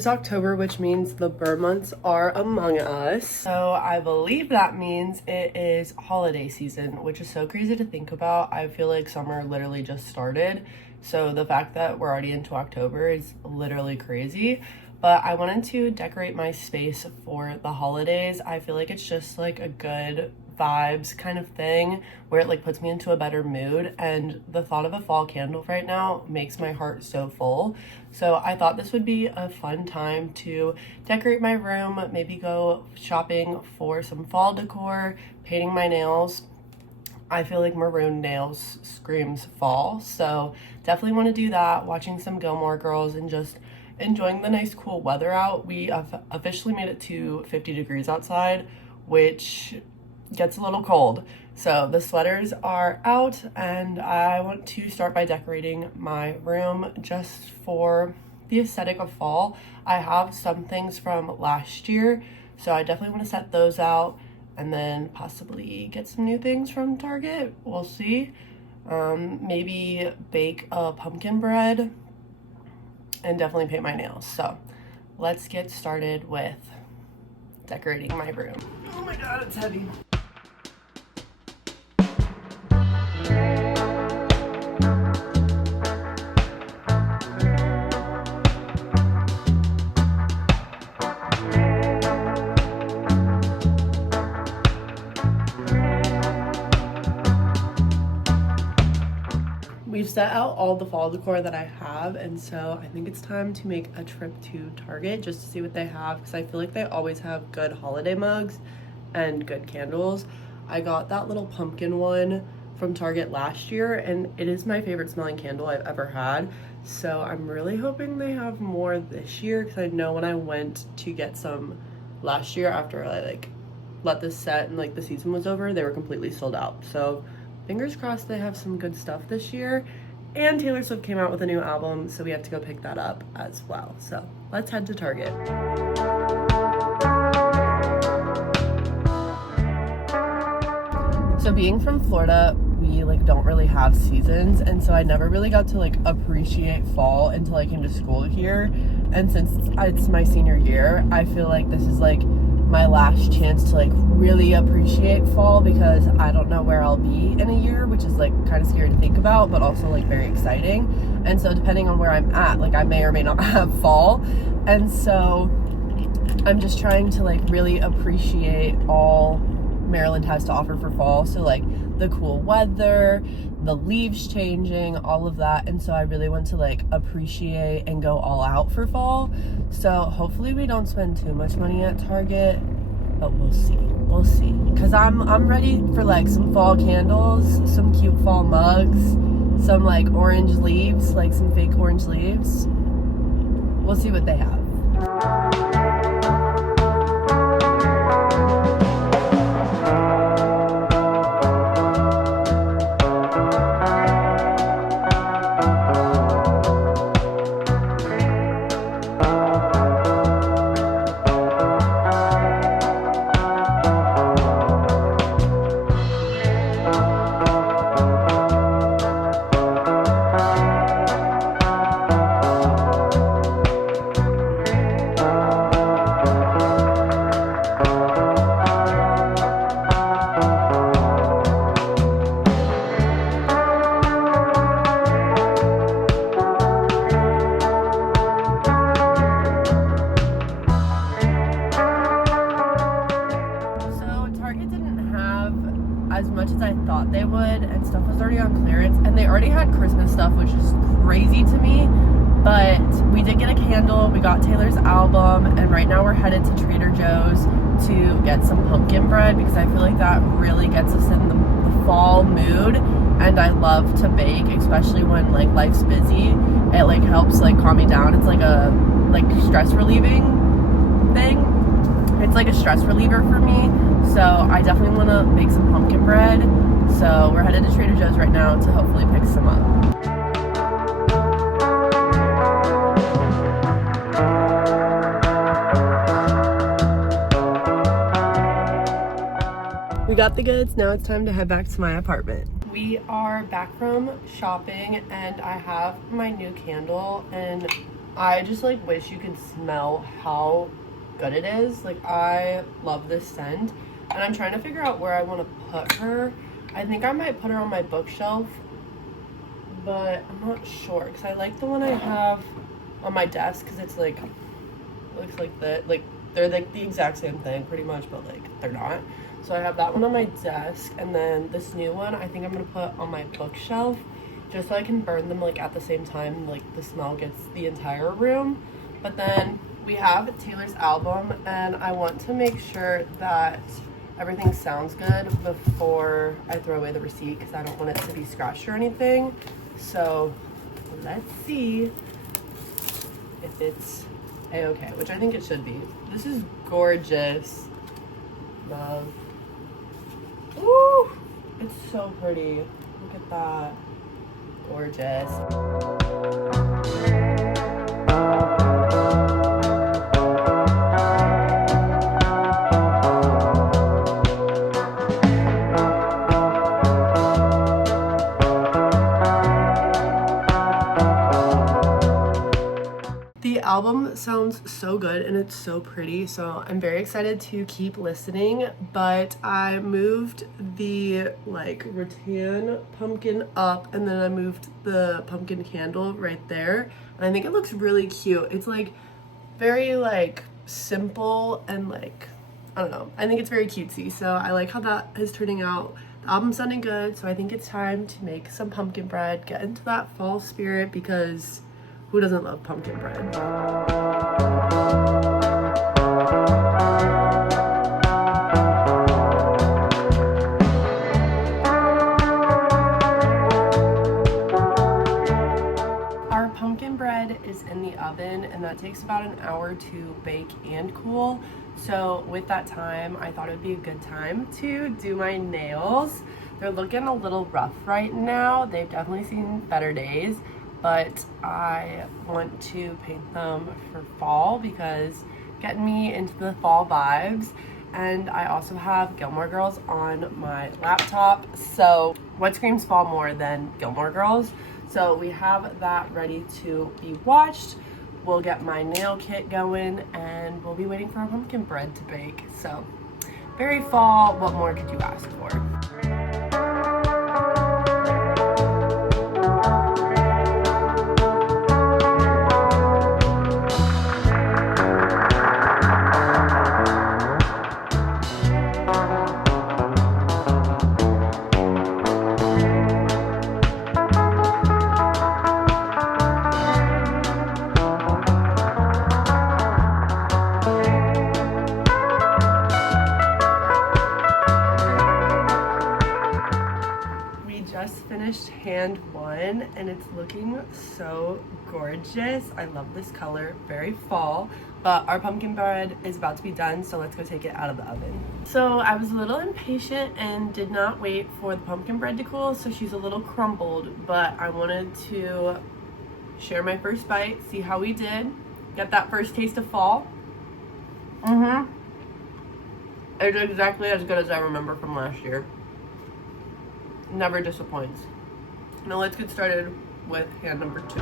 is October, which means the Burr months are among us. So I believe that means it is holiday season, which is so crazy to think about. I feel like summer literally just started. So the fact that we're already into October is literally crazy. But I wanted to decorate my space for the holidays. I feel like it's just like a good vibes kind of thing where it like puts me into a better mood, and the thought of a fall candle right now makes my heart so full. So I thought this would be a fun time to decorate my room, maybe go shopping for some fall decor, painting my nails. I feel like maroon nails screams fall, so definitely want to do that, watching some Gilmore Girls and just enjoying the nice cool weather out. We have officially made it to 50 degrees outside, which gets a little cold. So the sweaters are out and I want to start by decorating my room just for the aesthetic of fall. I have some things from last year, so I definitely want to set those out and then possibly get some new things from Target. We'll see. Maybe bake a pumpkin bread and definitely paint my nails. So let's get started with decorating my room. Oh my god, it's heavy. We've set out all the fall decor that I have, and so I think it's time to make a trip to Target just to see what they have, because I feel like they always have good holiday mugs and good candles. I got that little pumpkin one from Target last year, and it is my favorite smelling candle I've ever had. So I'm really hoping they have more this year, because I know when I went to get some last year after I like let this set and like the season was over, they were completely sold out. So fingers crossed they have some good stuff this year. And Taylor Swift came out with a new album, so we have to go pick that up as well. So let's head to Target. So being from Florida, we like don't really have seasons, and so I never really got to like appreciate fall until I came to school here. And since it's my senior year, I feel like this is like my last chance to like really appreciate fall, because I don't know where I'll be in a year, which is like kind of scary to think about, but also like very exciting. And so depending on where I'm at, like I may or may not have fall. And so I'm just trying to like really appreciate all Maryland has to offer for fall. So like the cool weather, the leaves changing, all of that. And so I really want to like appreciate and go all out for fall. So hopefully we don't spend too much money at Target, but we'll see. Because I'm ready for like some fall candles, some cute fall mugs, some like orange leaves, like some fake orange leaves. We'll see what they have. As much as I thought they would, and stuff was already on clearance, and they already had Christmas stuff, which is crazy to me. But we did get a candle, we got Taylor's album, and right now we're headed to Trader Joe's to get some pumpkin bread, because I feel like that really gets us in the fall mood. And I love to bake, especially when like life's busy. It like helps like calm me down. It's like a stress relieving thing. It's like a stress reliever for me. So I definitely want to make some pumpkin bread. So we're headed to Trader Joe's right now to hopefully pick some up. We got the goods, now it's time to head back to my apartment. We are back from shopping and I have my new candle, and I just like wish you could smell how good it is. Like, I love this scent, and I'm trying to figure out where I want to put her. I think I might put her on my bookshelf, but I'm not sure because I like the one I have on my desk because it's like, looks like that. Like, they're like the exact same thing pretty much, but like they're not. So I have that one on my desk, and then this new one I think I'm gonna put on my bookshelf just so I can burn them like at the same time, like the smell gets the entire room. But then we have Taylor's album, and I want to make sure that everything sounds good before I throw away the receipt because I don't want it to be scratched or anything. So let's see if it's a-okay, which I think it should be. This is gorgeous. Love. Ooh, it's so pretty. Look at that. Gorgeous. The album sounds so good and it's so pretty, so I'm very excited to keep listening. But I moved the like rattan pumpkin up, and then I moved the pumpkin candle right there, and I think it looks really cute. It's like very like simple and like, I don't know, I think it's very cutesy, so I like how that is turning out. The album's sounding good, so I think it's time to make some pumpkin bread, get into that fall spirit, because who doesn't love pumpkin bread? Our pumpkin bread is in the oven, and that takes about an hour to bake and cool. So with that time, I thought it would be a good time to do my nails. They're looking a little rough right now. They've definitely seen better days, but I want to paint them for fall because getting me into the fall vibes. And I also have Gilmore Girls on my laptop, so what screams fall more than Gilmore Girls? So we have that ready to be watched. We'll get my nail kit going, and we'll be waiting for our pumpkin bread to bake. So very fall, what more could you ask for? Finished hand one, and it's looking so gorgeous. I love this color, very fall. But our pumpkin bread is about to be done, so let's go take it out of the oven. So I was a little impatient and did not wait for the pumpkin bread to cool, so she's a little crumbled, but I wanted to share my first bite, see how we did, get that first taste of fall. It's exactly as good as I remember from last year. Never disappoints. Now let's get started with hand number 2.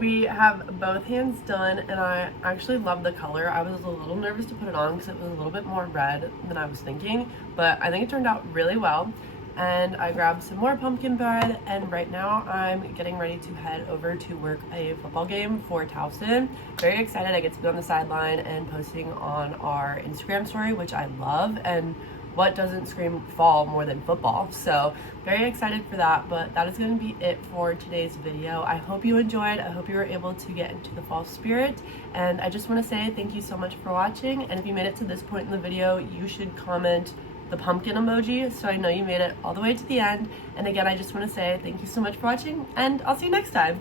We have both hands done, and I actually love the color. I was a little nervous to put it on because it was a little bit more red than I was thinking, but I think it turned out really well. And I grabbed some more pumpkin bread, and right now I'm getting ready to head over to work a football game for Towson. Very excited. I get to be on the sideline and posting on our Instagram story, which I love, and what doesn't scream fall more than football? So very excited for that, but that is going to be it for today's video. I hope you enjoyed. I hope you were able to get into the fall spirit, and I just want to say thank you so much for watching. And if you made it to this point in the video, you should comment the pumpkin emoji so I know you made it all the way to the end. And again, I just want to say thank you so much for watching, and I'll see you next time.